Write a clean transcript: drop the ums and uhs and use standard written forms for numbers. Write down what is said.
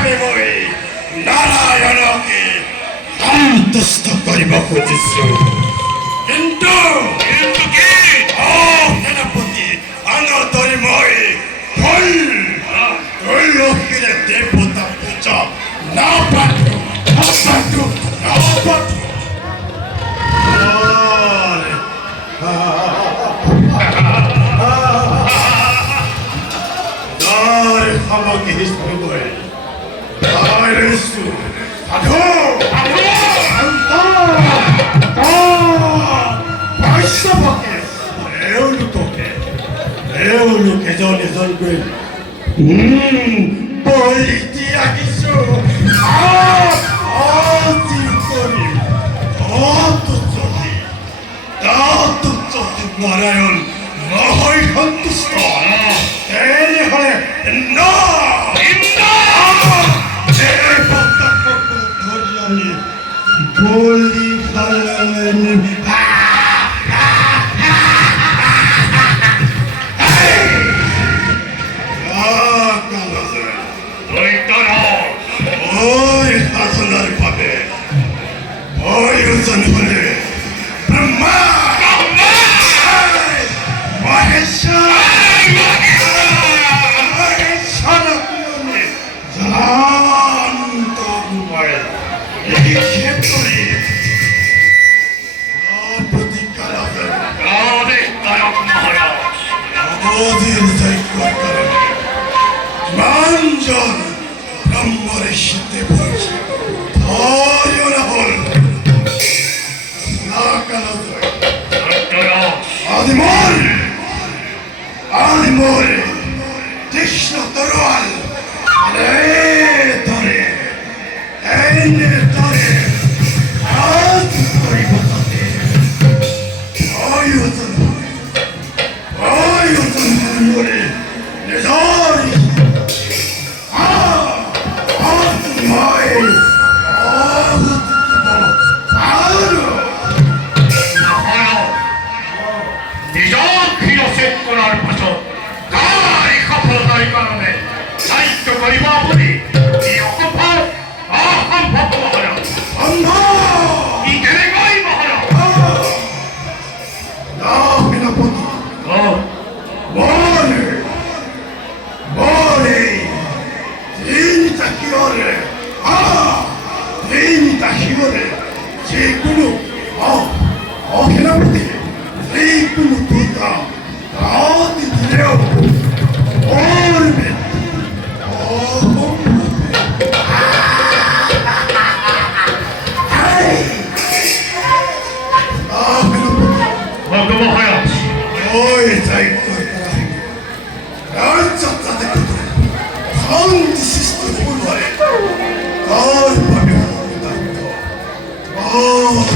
আমি মই নারায়ণকে সন্তুষ্ট কৰিব খুজিছো কিন্তু কি সেনাপতি আনতৰি মই তুলসীৰে দেৱতা পূজা নাপাতো Hamaki history. I resu. Adho. Paisa bake. Eulu ke joni zolgue. Politia kisu. Tirtori. Tatu Narayan. Mahoi hantusto. Teni hale. No! Boli khalan Oi hasanar pabe Oi uzan hole Brahma Mahesha Manjan Brahmarishite Bhoj Dharyana Hol Nakanazoi Adimore Krishna Tarwal Tare Ene Tare Adi Kori Batate Ayutan Nore Nezari Oh